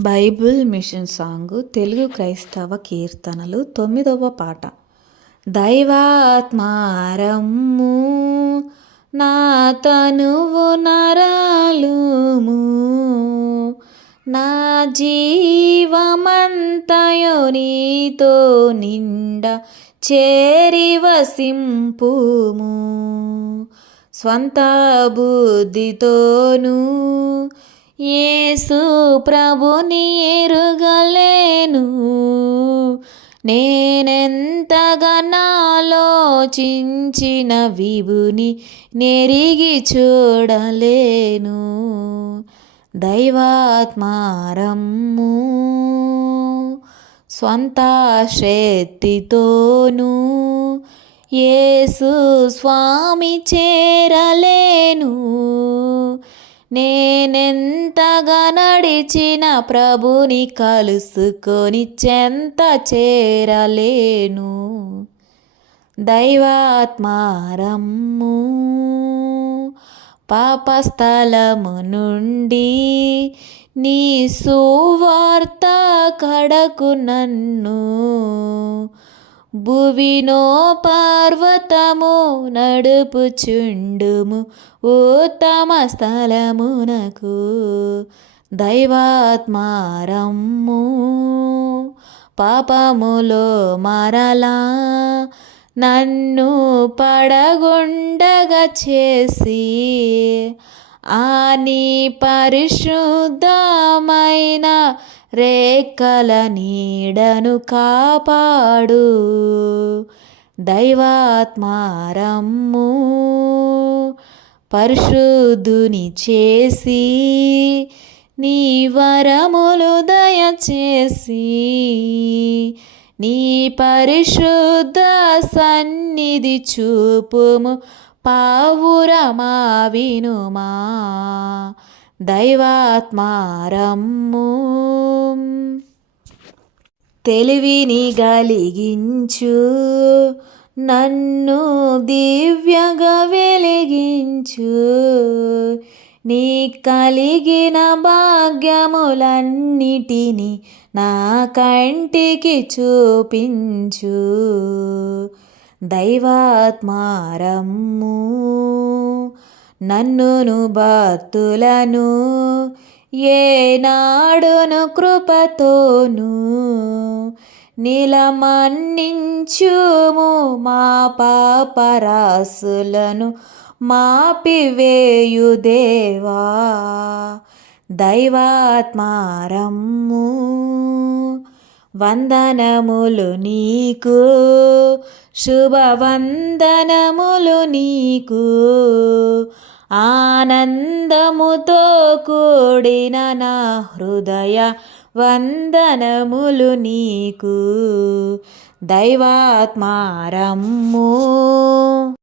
Bible machine song Telugu క్రైస్తవ కీర్తనలు తొమ్మిదవ పాట. దైవాత్మారమ్ము నా తనువు నరాలుము నా జీవమంతయో నీతో నిండ చేరి వసింపుము. స్వంత బుద్ధితోనూ యేసు ప్రభుని ఎరుగలేను. నేనెంతగా నాలోచించిన విభుని నెరిగి చూడలేను. దైవాత్మారమ్ము స్వంత శక్తితోనూ యేసు స్వామి చేరలేను. నేనెంతగా నడిచిన ప్రభుని కలుసుకొని చెంత చేరలేను. దైవాత్మారమ్ము పాపస్థలము నుండి నీ సువార్త కడకు నన్ను. భువినో పార్వతము నడుపుచుండుము ఉత్తమ స్థలమునకు దైవాత్మారమ్ము పాపములో మరలా నన్ను పడగొండగా చేసి ఆని పరిశుద్ధమైన రేఖల నీడను కాపాడు. దైవాత్మారమ్ము పరిశుద్ధుని చేసి నీ వరములు దయచేసి నీ పరిశుద్ధ సన్నిధి చూపుము. పావురమా వినుమా దైవాత్మారమ్ము. తెలివిని గలిగించు నన్ను దివ్యగా వెలిగించు. నీ కలిగిన భాగ్యములన్నిటినీ నా కంటికి చూపించు. దైవాత్మారమ్ము. నన్నును భక్తులను ఏనాడును కృపతోను నిలమన్నించుము మా పాపరాసులను మాపివేయు దేవా. దైవాత్మారమ్ము. వందనములు నీకు శుభవందనములు నీకు ఆనందముతో కూడిన నా హృదయ వందనములు నీకు. దైవాత్మారమ్ము.